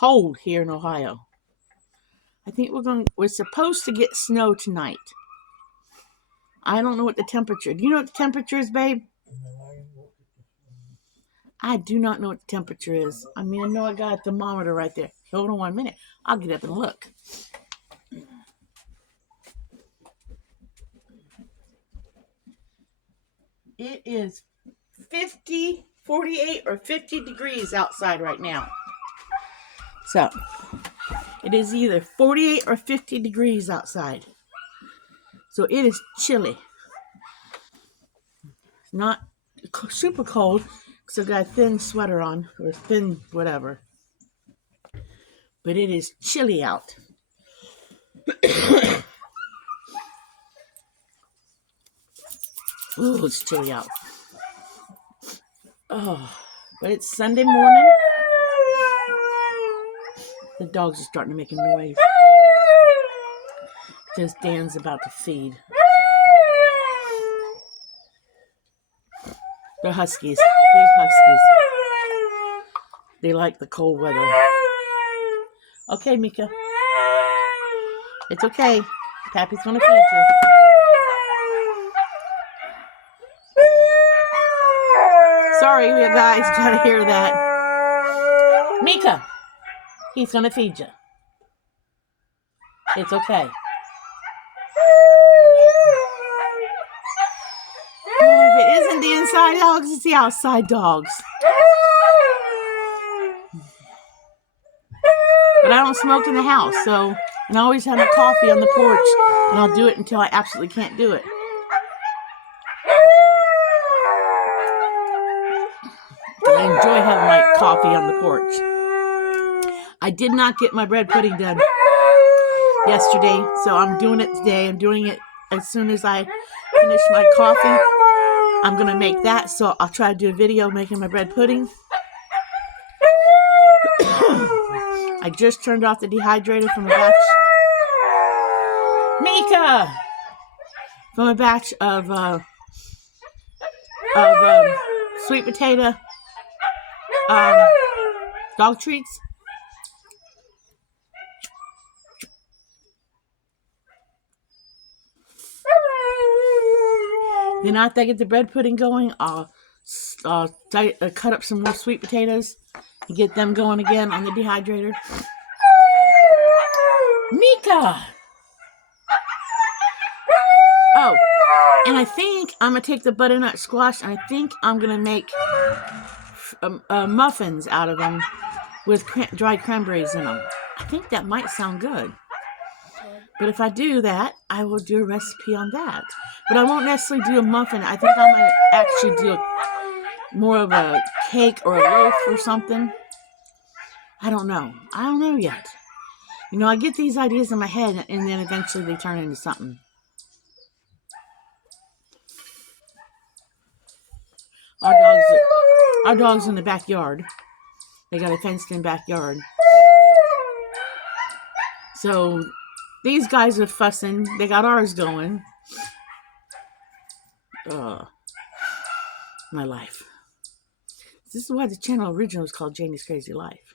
cold here in Ohio. I think we're supposed to get snow tonight. I don't know what the temperature. Do you know what the temperature is, babe? I do not know what the temperature is. I mean, I know I got a thermometer right there. Hold on 1 minute. I'll get up and look. It is 48 or 50 degrees outside right now. So, it is either 48 or 50 degrees outside. So, it is chilly. It's not super cold because I've got a thin sweater on, or thin whatever. But it is chilly out. Ooh, it's chilly out. Oh, but it's Sunday morning. The dogs are starting to make a noise because Dan's about to feed. They're huskies, big huskies. They like the cold weather. Okay, Mika. It's okay. Pappy's gonna feed you. Sorry, you guys gotta hear that. Mika, he's gonna feed you. It's okay. Oh, if it isn't the inside dogs, it's the outside dogs. But I don't smoke in the house, so, and I always have my coffee on the porch, and I'll do it until I absolutely can't do it. I enjoy having my coffee on the porch. I did not get my bread pudding done yesterday, so I'm doing it today. I'm doing it as soon as I finish my coffee. I'm going to make that, so I'll try to do a video making my bread pudding. I just turned off the dehydrator from a batch. Mika! From a batch of sweet potato dog treats. Then after I get the bread pudding going, I'll cut up some more sweet potatoes and get them going again on the dehydrator. Mika! Oh, and I think I'm going to take the butternut squash and I think I'm going to make muffins out of them with dried cranberries in them. I think that might sound good. But if I do that, I will do a recipe on that. But I won't necessarily do a muffin. I think I'm going to actually do more of a cake or a loaf or something. I don't know. I don't know yet. You know, I get these ideas in my head and then eventually they turn into something. Our dog's in the backyard. They got a fenced-in backyard. So these guys are fussing. They got ours going. My life. This is why the channel original is called Janie's Crazy Life.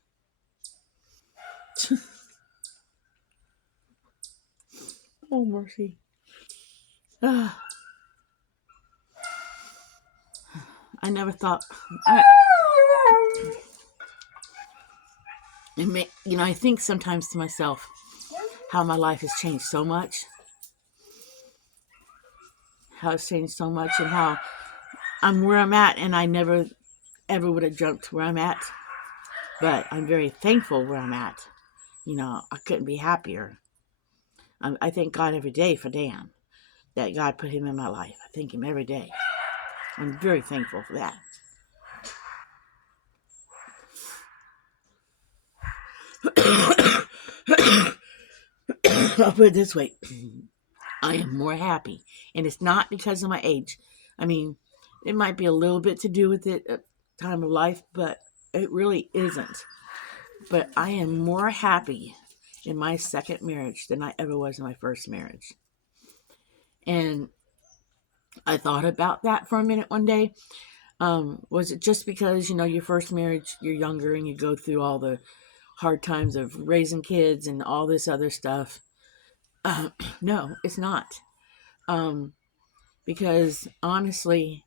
Oh, mercy. I never thought. I think sometimes to myself how my life has changed so much. How it's changed so much and how I'm where I'm at, and I never ever would have dreamt where I'm at. But I'm very thankful where I'm at. You know, I couldn't be happier. I thank God every day for Dan, that God put him in my life. I thank him every day. I'm very thankful for that. I'll put it this way. I am more happy. And it's not because of my age. I mean, it might be a little bit to do with it at time of life, but it really isn't. But I am more happy in my second marriage than I ever was in my first marriage. And I thought about that for a minute one day. Was it just because, your first marriage, you're younger and you go through all the hard times of raising kids and all this other stuff. No, it's not. Um, because honestly,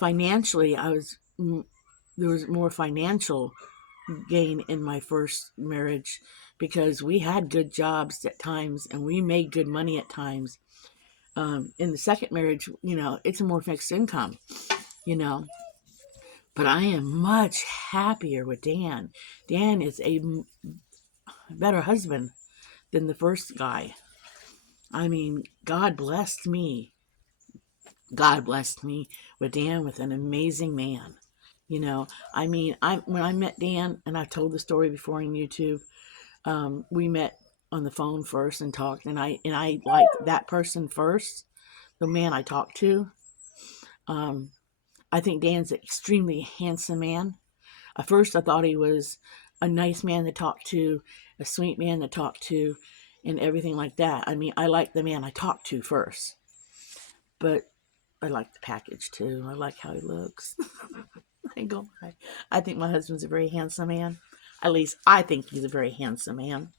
financially, there was more financial gain in my first marriage because we had good jobs at times and we made good money at times. In the second marriage, it's a more fixed income, you know. But I am much happier with Dan. Dan is a better husband than the first guy. I mean, God blessed me. God blessed me with Dan, with an amazing man. I mean, when I met Dan, and I've told the story before on YouTube, we met on the phone first and talked, and I liked that person first, the man I talked to. I think Dan's an extremely handsome man. At first, I thought he was a nice man to talk to, a sweet man to talk to, and everything like that. I mean, I like the man I talked to first, but I like the package too. I like how he looks. I think my husband's a very handsome man. At least I think he's a very handsome man.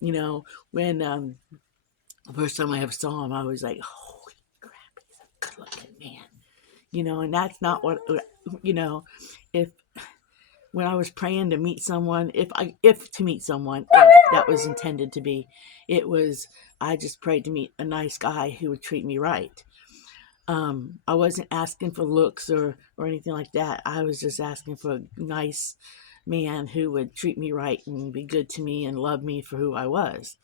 When the first time I ever saw him, I was like, holy crap, he's a good looking man. And that's not what, if when I was praying to meet someone, if to meet someone, if that was intended to be, I just prayed to meet a nice guy who would treat me right. I wasn't asking for looks or anything like that. I was just asking for a nice man who would treat me right and be good to me and love me for who I was.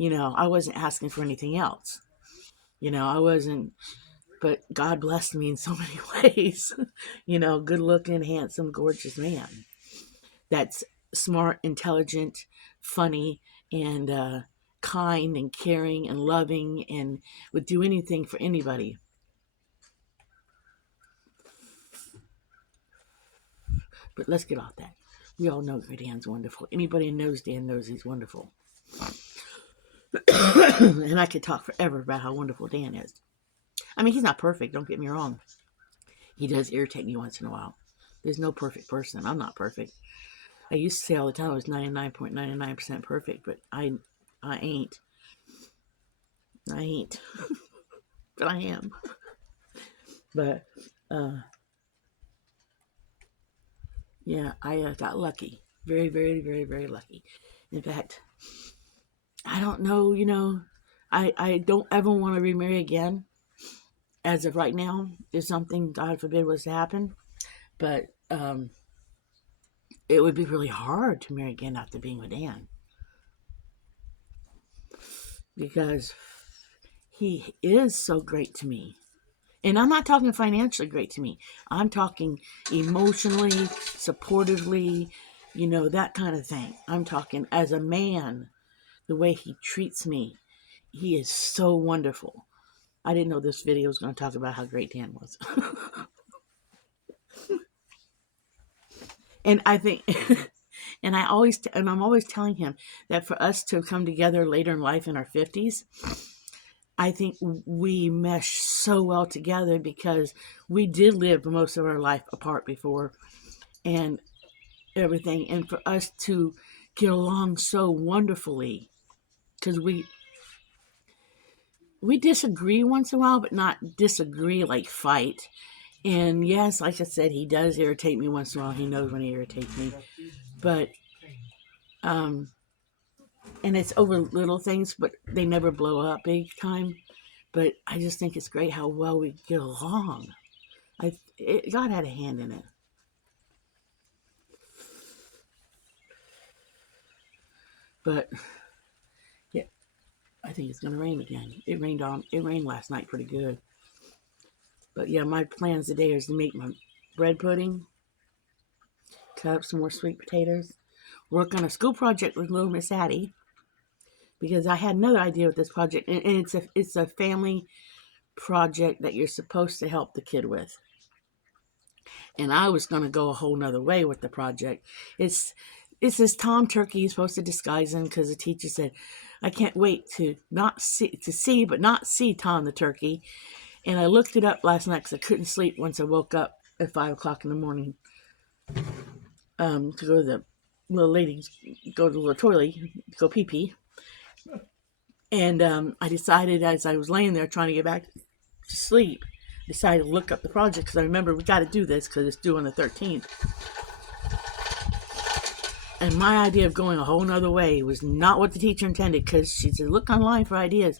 I wasn't asking for anything else. I wasn't, but God blessed me in so many ways. Good looking, handsome, gorgeous man. That's smart, intelligent, funny, and kind and caring and loving and would do anything for anybody. But let's get off that. We all know that Dan's wonderful. Anybody who knows Dan knows he's wonderful. And I could talk forever about how wonderful Dan is. I mean, he's not perfect, don't get me wrong. He does irritate me once in a while. There's no perfect person. I'm not perfect. I used to say all the time I was 99.99% perfect, but I ain't. I ain't. But I am. But, yeah, I got lucky. Very, very, very, very lucky. In fact, I don't know, I don't ever want to remarry again. As of right now, if something, God forbid, was to happen. But it would be really hard to marry again after being with Dan. Because he is so great to me. And I'm not talking financially great to me. I'm talking emotionally, supportively, that kind of thing. I'm talking as a man, the way he treats me. He is so wonderful. I didn't know this video was going to talk about how great Dan was. And I think, and I'm always telling him that for us to come together later in life in our 50s, I think we mesh so well together because we did live most of our life apart before and everything. And for us to get along so wonderfully, because we disagree once in a while, but not disagree like fight. And yes, like I said, he does irritate me once in a while. He knows when he irritates me. But, and it's over little things, but they never blow up big time. But I just think it's great how well we get along. God had a hand in it. But, yeah, I think it's going to rain again. It rained last night pretty good. But yeah, my plans today is to make my bread pudding, cut up some more sweet potatoes, work on a school project with little Miss Addie, because I had another idea with this project, and it's a family project that you're supposed to help the kid with. And I was going to go a whole nother way with the project. It's this Tom turkey. You're supposed to disguise him because the teacher said, I can't wait to see but not see Tom the turkey. And I looked it up last night because I couldn't sleep once I woke up at 5 o'clock in the morning to go to the little lady go to the toilet, go pee pee. And I decided as I was laying there trying to get back to sleep, decided to look up the project because I remember we got to do this because it's due on the 13th. And my idea of going a whole nother way was not what the teacher intended because she said, look online for ideas.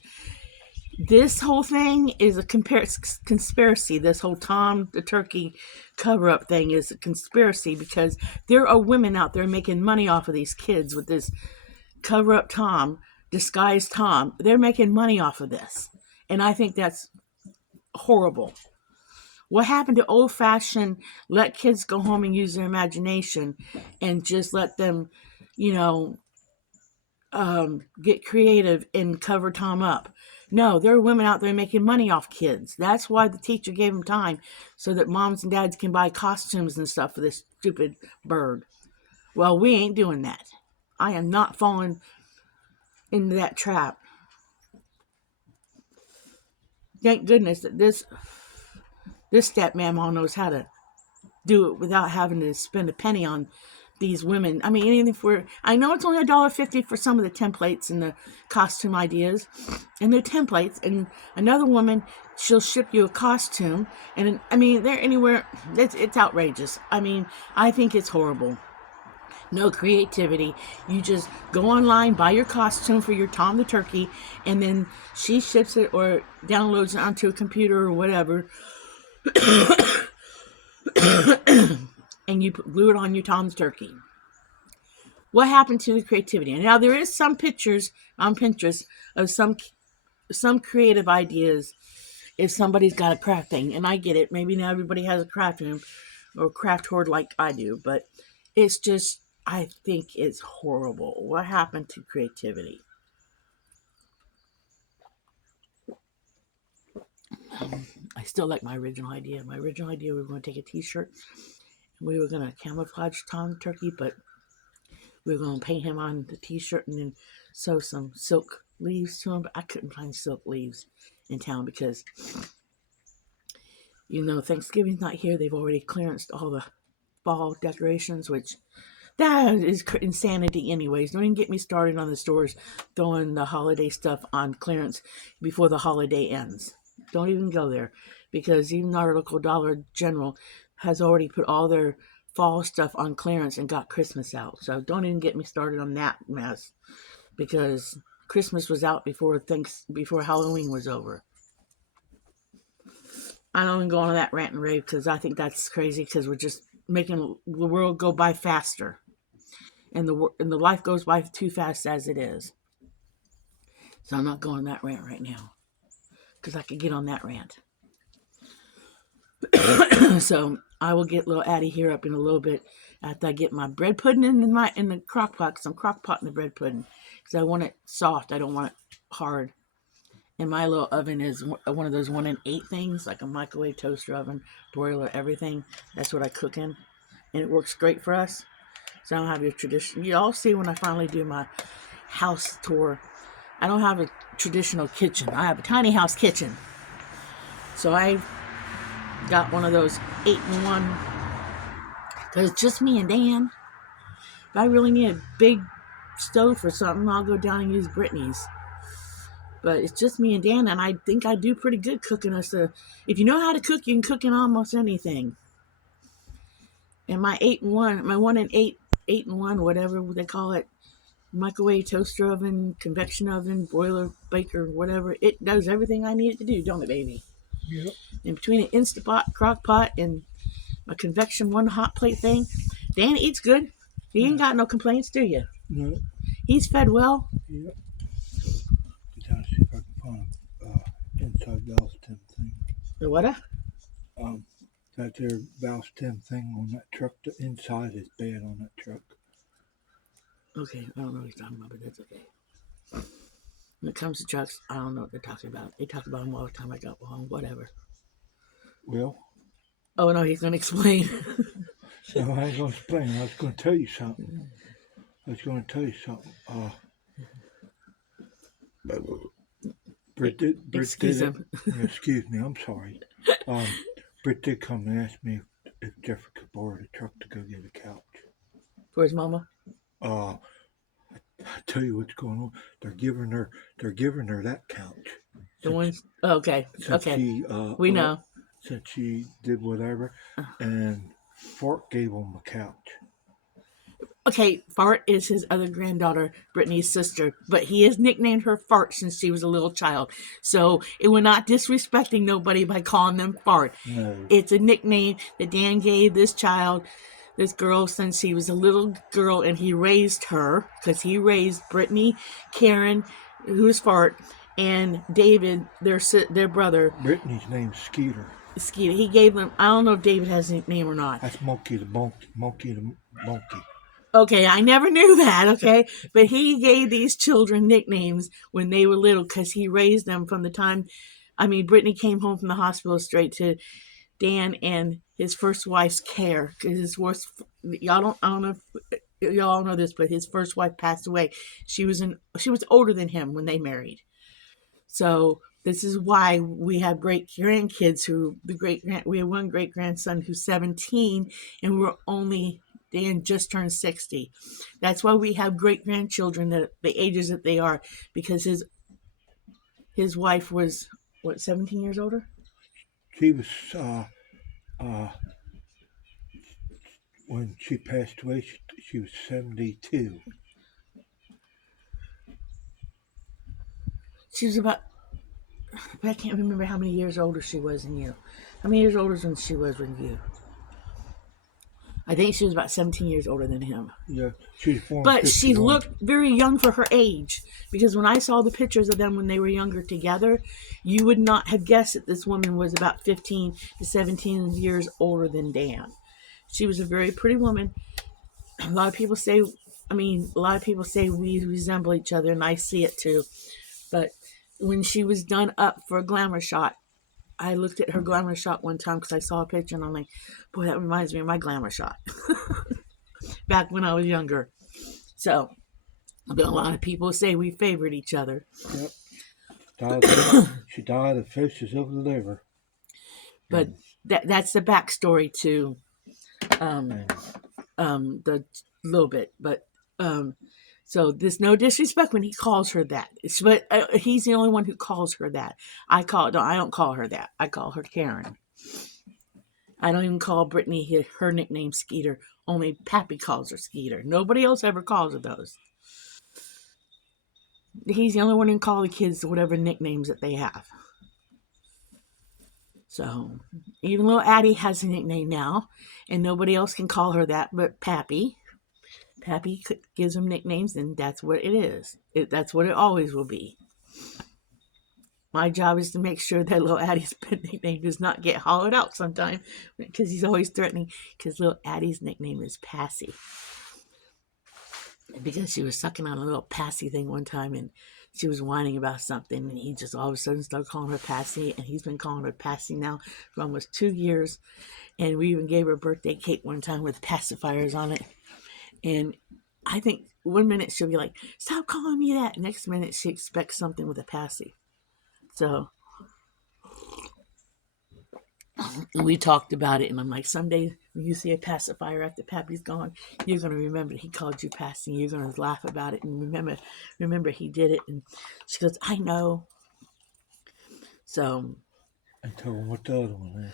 This whole thing is a conspiracy. This whole Tom the Turkey cover-up thing is a conspiracy because there are women out there making money off of these kids with this cover-up Tom, disguised Tom. They're making money off of this. And I think that's horrible. What happened to old-fashioned, let kids go home and use their imagination and just let them, get creative and cover Tom up? No, there are women out there making money off kids. That's why the teacher gave them time, so that moms and dads can buy costumes and stuff for this stupid bird. Well, we ain't doing that. I am not falling into that trap. Thank goodness that this stepmama knows how to do it without having to spend a penny on these women. I mean, anything I know it's only $1.50 for some of the templates and the costume ideas and the templates. And another woman, she'll ship you a costume. And I mean, they're anywhere. It's outrageous. I mean, I think it's horrible. No creativity. You just go online, buy your costume for your Tom the Turkey, and then she ships it or downloads it onto a computer or whatever. And you glue it on your Tom's Turkey. What happened to the creativity? And now there is some pictures on Pinterest of some creative ideas if somebody's got a craft thing. And I get it. Maybe not everybody has a craft room or craft hoard like I do. But it's just, I think it's horrible. What happened to creativity? I still like my original idea. My original idea, we were going to take a t-shirt. We were going to camouflage Tom Turkey, but we were going to paint him on the t-shirt and then sew some silk leaves to him. But I couldn't find silk leaves in town because, Thanksgiving's not here. They've already clearanced all the fall decorations, which that is insanity anyways. Don't even get me started on the stores throwing the holiday stuff on clearance before the holiday ends. Don't even go there because even our local Dollar General has already put all their fall stuff on clearance and got Christmas out. So don't even get me started on that mess because Christmas was out before Halloween was over. I don't even go on that rant and rave because I think that's crazy because we're just making the world go by faster. And the life goes by too fast as it is. So I'm not going on that rant right now because I could get on that rant. So I will get little Addie here up in a little bit after I get my bread pudding in the crock pot, because I'm crock potting the bread pudding because I want it soft. I don't want it hard. And my little oven is one of those 1 in 8 things, like a microwave, toaster oven, broiler, everything. That's what I cook in, and it works great for us. So I don't have your tradition. You'll see when I finally do my house tour. I don't have a traditional kitchen. I have a tiny house kitchen. So I got one of those 8-in-1 because it's just me and Dan. If I really need a big stove for something, I'll go down and use Brittany's. But it's just me and Dan, and I think I do pretty good cooking us. If you know how to cook, you can cook in almost anything. And my 8-in-1, my 1 in 8-in-1, whatever they call it, microwave, toaster oven, convection oven, broiler, baker, whatever, it does everything I need it to do, don't it, baby? Yep. In between an Instapot, crock pot, and a convection one hot plate thing, Dan eats good. He ain't got no complaints, do you? No. He's fed well. Yep. Trying to see if I can find inside valve stem thing. The what? That there valve stem thing on that truck. The inside is bad on that truck. Okay, I don't know what he's talking about, but that's okay. When it comes to trucks, I don't know what they're talking about. They talk about them all the time. I go, well, whatever. Well. Oh, no, he's going to explain. No, I ain't going to explain. I was going to tell you something. Britt Excuse him. Excuse me, I'm sorry. Britt did come and ask me if Jeffrey could borrow the truck to go get a couch. For his mama? Uh, I tell you what's going on. They're giving her that couch The since ones. Okay. since Okay. she We know. since she did whatever, and Fort gave him a couch. Okay, Fart is his other granddaughter, Brittany's sister, but he has nicknamed her Fart since she was a little child. So we're not disrespecting nobody by calling them Fart. No, It's a nickname that Dan gave this child, this girl, since she was a little girl, and he raised her because he raised Brittany, Karen, who is Fart, and David, their brother, Brittany's name's Skeeter. Skeeter. He gave them. I don't know if David has a nickname or not. That's Monkey the Monkey. Monkey the Monkey. Okay, I never knew that, okay? But he gave these children nicknames when they were little because he raised them from the time. I mean, Brittany came home from the hospital straight to Dan and his first wife's care. Because his worst, I don't know if y'all know this, but his first wife passed away. She was older than him when they married. So this is why we have great grandkids we have one great grandson who's 17, and Dan just turned 60. That's why we have great grandchildren that the ages that they are, because his wife was what, 17 years older. She was uh, when she passed away. She was 72. She was about, but I can't remember how many years older she was than you. How many years older than she was than you? I think she was about 17 years older than him. Yeah, she was born But she 51. looked very young for her age, because when I saw the pictures of them when they were younger together, you would not have guessed that this woman was about 15 to 17 years older than Dan. She was a very pretty woman. A lot of people say, we resemble each other, and I see it too. But when she was done up for a glamour shot, I looked at her glamour shot one time because I saw a picture and I'm like, boy, that reminds me of my glamour shot back when I was younger. So, but a lot of people say we favored each other. Yep. She died of fishes of the liver. But And, that's the backstory to and the little bit. But so there's no disrespect when he calls her that. But he's the only one who calls her that. I don't call her that. I call her Karen. I don't even call Brittany her nickname Skeeter. Only Pappy calls her Skeeter. Nobody else ever calls her those. He's the only one who can call the kids whatever nicknames that they have. So even little Addie has a nickname now, and nobody else can call her that but Pappy. Pappy gives them nicknames, and that's what it is. That's what it always will be. My job is to make sure that little Addie's nickname does not get hollowed out sometime, because he's always threatening, because little Addie's nickname is Passy. Because she was sucking on a little Passy thing one time, and she was whining about something, and he just all of a sudden started calling her Passy, and he's been calling her Passy now for almost 2 years. And we even gave her a birthday cake one time with pacifiers on it. And I think one minute she'll be like, stop calling me that. Next minute she expects something with a Passy. So we talked about it, and I'm like, someday when you see a pacifier after Pappy's gone, you're going to remember he called you Passy. You're going to laugh about it and remember he did it. And she goes, I know. So tell them what the other one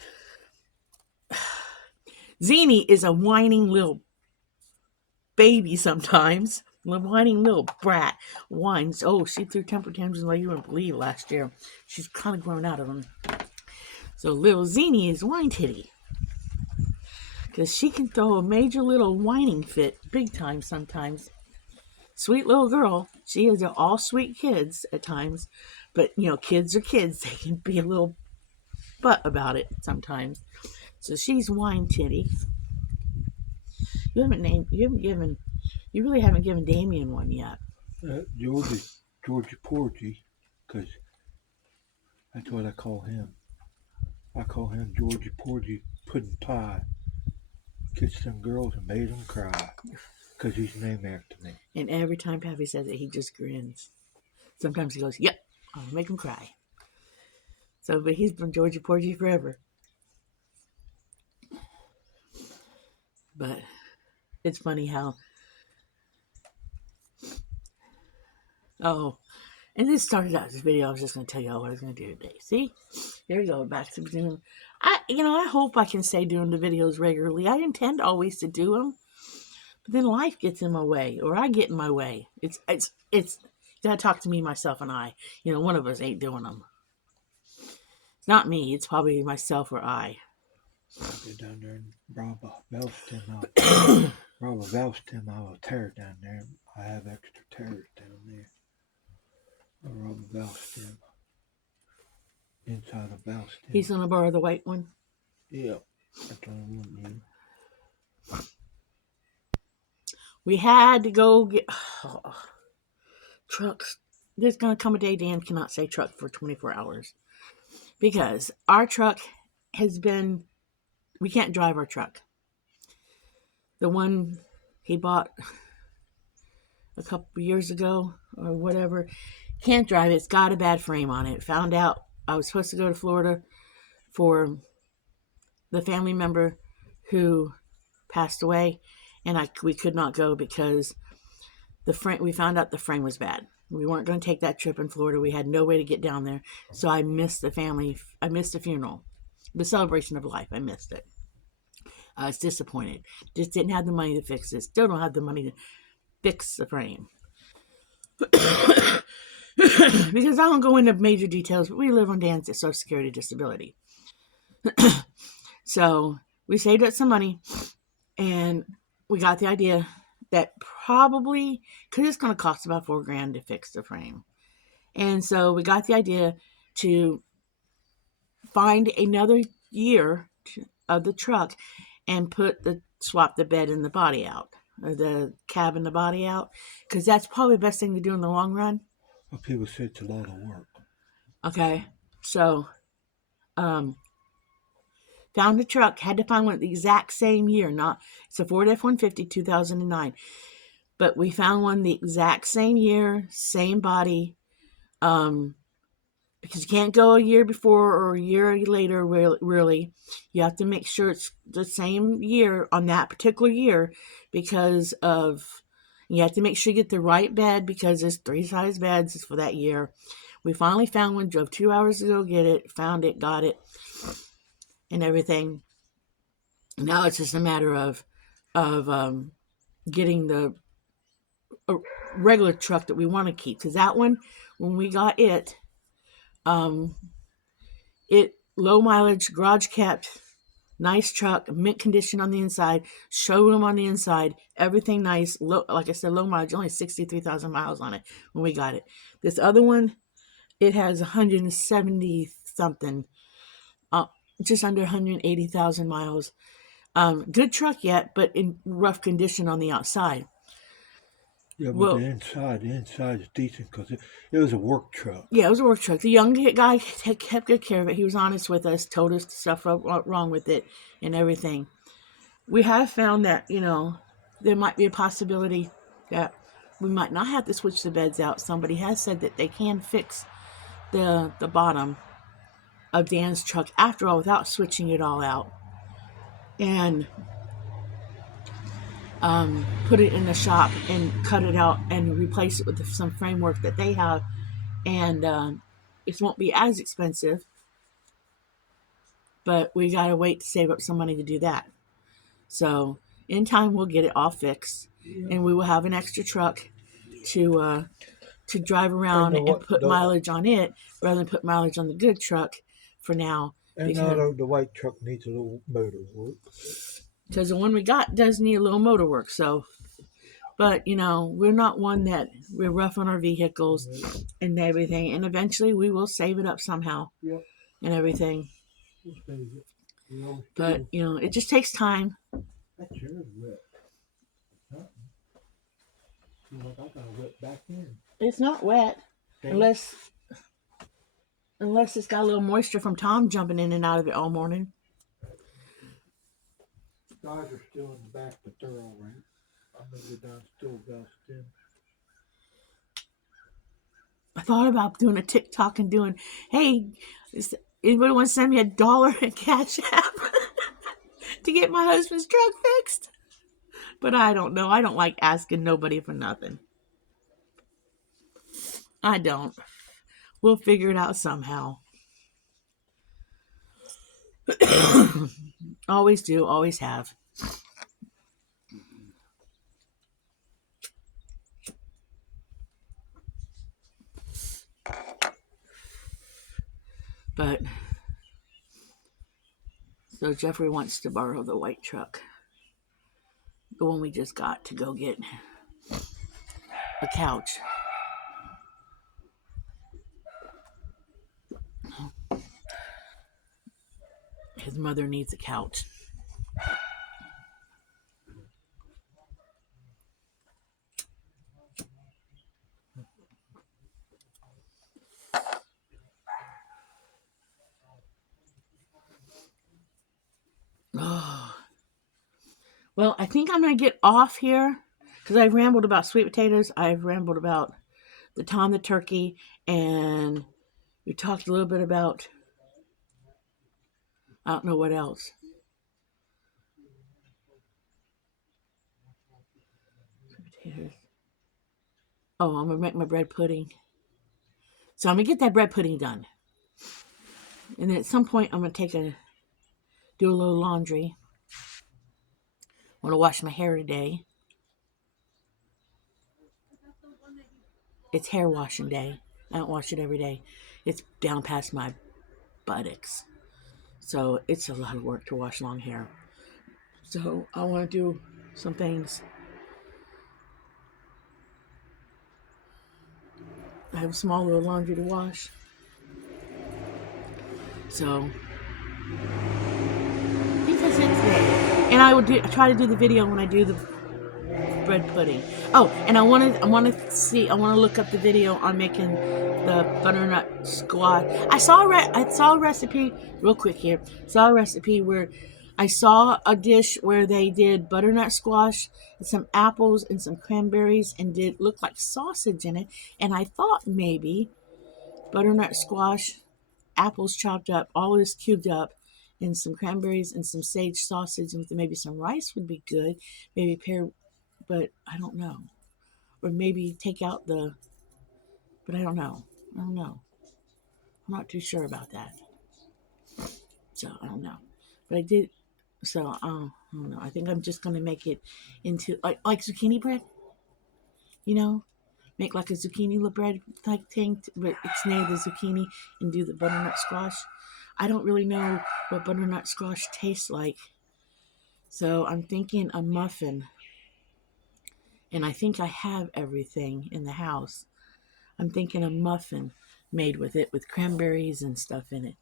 is. Zini is a whining little baby sometimes. A whining little brat. Whines. Oh, she threw temper tantrums like you wouldn't believe last year. She's kind of grown out of them. So little Zini is whine titty, because she can throw a major little whining fit big time sometimes. Sweet little girl. She is all sweet kids at times, but kids are kids. They can be a little butt about it sometimes. So she's whine titty. You really haven't given Damien one yet. Georgie Porgy, because that's what I call him. I call him Georgie Porgy Puddin' Pie. Kissed them girls and made them cry, because he's named after me. And every time Pappy says it, he just grins. Sometimes he goes, yep, I'll make him cry. So, but he's been Georgie Porgy forever. But it's funny how Oh, and this started out this video. I was just going to tell y'all what I was going to do today. See, here we go. Back to doing. I hope I can stay doing the videos regularly. I intend always to do them, but then life gets in my way, or I get in my way. It's. You gotta talk to me, myself, and I. One of us ain't doing them. It's not me. It's probably myself or I. I'll go down there and rob a valve stem out. Rob a valve stem out of a tear down there. I have extra tears down there. I'll rob a valve stem. Inside a valve stem. He's gonna borrow the white one. Yep. That's what I want you. We had to go get trucks. There's gonna come a day Dan cannot say truck for 24 hours because our truck has been. We can't drive our truck. The one he bought a couple years ago or whatever, can't drive it. It's got a bad frame on it. Found out I was supposed to go to Florida for the family member who passed away, and we could not go because the frame. We found out the frame was bad. We weren't going to take that trip in Florida. We had no way to get down there, so I missed the family. I missed the funeral, the celebration of life. I missed it. I was disappointed. Just didn't have the money to fix it. Still don't have the money to fix the frame. Because I don't go into major details, but we live on Dan's Social Security disability. So we saved up some money, and we got the idea that probably, because it's going to cost about $4,000 to fix the frame. And so we got the idea to find another year of the truck and swap the bed and the body out, or the cab and the body out, because that's probably the best thing to do in the long run. Well, people say it's a lot of work. Okay, so found the truck, had to find one the exact same year. It's a Ford F-150 2009, but we found one the exact same year, same body, because you can't go a year before or a year later. Really, you have to make sure it's the same year on that particular year, because you have to make sure you get the right bed, because there's 3 size beds for that year. We finally found one, drove 2 hours to go get it, found it, got it, and everything. Now it's just a matter of getting the regular truck that we want to keep, because that one, when we got it, low mileage, garage kept, nice truck, mint condition on the inside, showroom on the inside, everything nice. Like I said, low mileage, only 63,000 miles on it when we got it. This other one, it has 170 something, just under 180,000 miles. Good truck yet, but in rough condition on the outside. Yeah, but the inside is decent, because it was a work truck. Yeah, it was a work truck. The young guy kept good care of it. He was honest with us, told us the stuff wrong with it and everything. We have found that, there might be a possibility that we might not have to switch the beds out. Somebody has said that they can fix the bottom of Dan's truck after all without switching it all out, and put it in the shop and cut it out and replace it with some framework that they have, and it won't be as expensive, but we gotta wait to save up some money to do that. So in time we'll get it all fixed, and we will have an extra truck to drive around and put mileage on it, rather than put mileage on the good truck for now. And now the white truck needs a little motor work, because the one we got does need a little motor work. So, but we're not one that we're rough on our vehicles and everything, and eventually we will save it up somehow. Yep. And everything. But it just takes time. That chair is wet. Like I got wet back in. It's not wet, unless it's got a little moisture from Tom jumping in and out of it all morning. Guys are still in the back, but they're all right. I'm gonna go down still Valstin. I thought about doing a TikTok and doing, hey, anybody want to send me $1 in Cash App to get my husband's truck fixed? But I don't know. I don't like asking nobody for nothing. I don't. We'll figure it out somehow. Always do, always have. But so Jeffrey wants to borrow the white truck, the one we just got, to go get a couch. His mother needs a couch. Oh. Well, I think I'm going to get off here because I've rambled about sweet potatoes. I've rambled about the Tom the turkey, and we talked a little bit about, I don't know what else. Sweet potatoes. Oh, I'm going to make my bread pudding. So I'm going to get that bread pudding done. And then at some point, I'm going to do a little laundry. I want to wash my hair today. It's hair washing day. I don't wash it every day. It's down past my buttocks. So it's a lot of work to wash long hair. So I want to do some things. I have a small little laundry to wash. So I think that's it today. And I will try to do the video when I do the bread pudding. Oh, and I want to look up the video on making the butternut squash. I saw a recipe real quick here. Saw a recipe where I saw a dish where they did butternut squash and some apples and some cranberries and did look like sausage in it. And I thought maybe butternut squash, apples chopped up, all this cubed up, and some cranberries and some sage sausage and maybe some rice would be good. Maybe pair, but I don't know. Or maybe take out but I don't know. I don't know. I'm not too sure about that. So I don't know. But I did. So I don't know. I think I'm just gonna make it into like zucchini bread. You know, make like a zucchini bread type thing, but snare the zucchini and do the butternut squash. I don't really know what butternut squash tastes like, so I'm thinking a muffin. And I think I have everything in the house. I'm thinking a muffin made with it, with cranberries and stuff in it.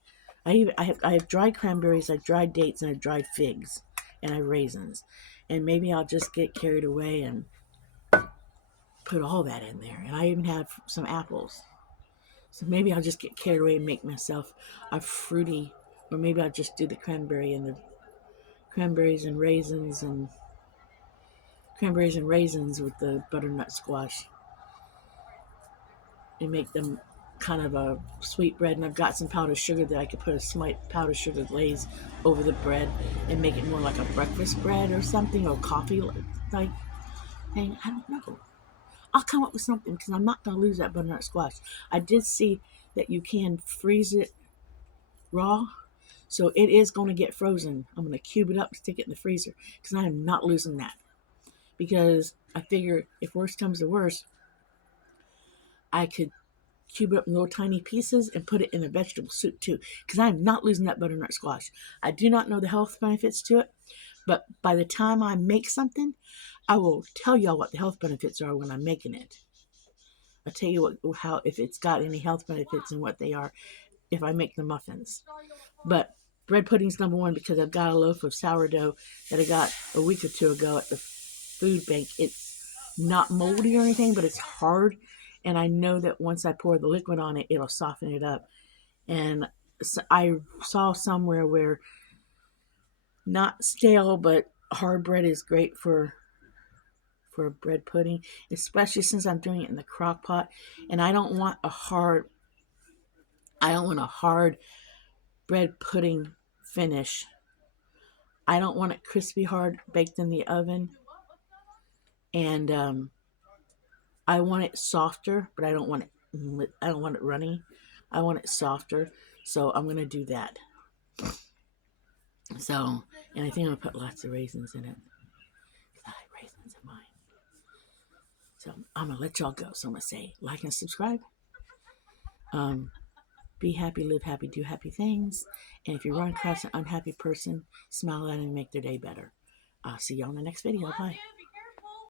I have dried cranberries, I have dried dates, and I have dried figs, and I have raisins. And maybe I'll just get carried away and put all that in there. And I even have some apples. So maybe I'll just get carried away and make myself a fruity, or maybe I'll just do the cranberries and raisins with the butternut squash and make them kind of a sweet bread. And I've got some powdered sugar that I could put a slight powdered sugar glaze over the bread and make it more like a breakfast bread or something, or coffee like thing. I don't know. I'll come up with something because I'm not going to lose that butternut squash. I did see that you can freeze it raw, so it is going to get frozen. I'm going to cube it up, stick it in the freezer because I am not losing that. Because I figure if worse comes to worse, I could cube it up in little tiny pieces and put it in a vegetable soup too, because I'm not losing that butternut squash. I do not know the health benefits to it, but by the time I make something, I will tell y'all what the health benefits are when I'm making it. I'll tell you how if it's got any health benefits and what they are if I make the muffins. But bread pudding's number one because I've got a loaf of sourdough that I got a week or two ago at the food bank. It's not moldy or anything, but it's hard. And I know that once I pour the liquid on it, it'll soften it up. And I saw somewhere where not stale, but hard bread is great for bread pudding, especially since I'm doing it in the crock pot. And I don't want a hard bread pudding finish. I don't want it crispy hard baked in the oven. And I want it softer, but I don't want it I don't want it runny. I want it softer. So I'm going to do that. So, and I think I'm going to put lots of raisins in it. Because I like raisins in mine. So I'm going to let y'all go. So I'm going to say like and subscribe. Be happy, live happy, do happy things. And if you run across an unhappy person, smile at them and make their day better. I'll see you on the next video. Bye.